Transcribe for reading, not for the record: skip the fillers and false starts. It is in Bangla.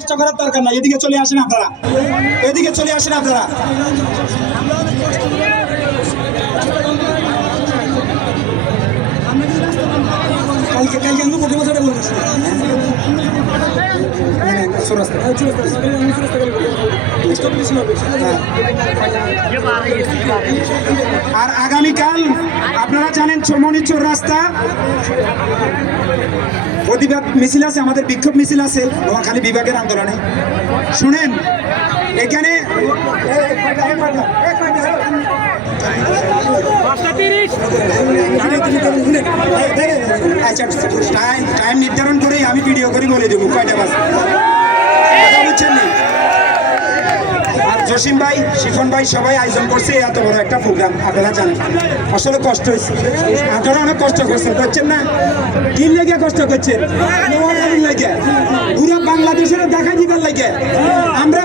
কষ্ট করার দরকার নাই, এদিকে চলে আসেন আপনারা, এদিকে চলে আসেন আপনারা। আর আগামীকাল আপনারা জানেন চৌমনিচর রাস্তা প্রতিবাদ মিছিল আছে, আমাদের বিক্ষোভ মিছিল আছে নোয়াখালী বিভাগের আন্দোলনে। শুনেন এখানে টাইম নির্ধারণ করেই আমি ভিডিও করে বলে দেবো কয়টা বাজে, বুঝছেন নি? আর জসিম ভাই, শিফন ভাই সবাই আয়োজন করছে এত বড় একটা প্রোগ্রাম, আপনারা জানেন আসলে কষ্ট হয়েছে, আপনারা অনেক কষ্ট করছেন, করছেন না? কি লেগে কষ্ট করছেন? পুরো বাংলাদেশের দেখা দিবার লাগে আমরা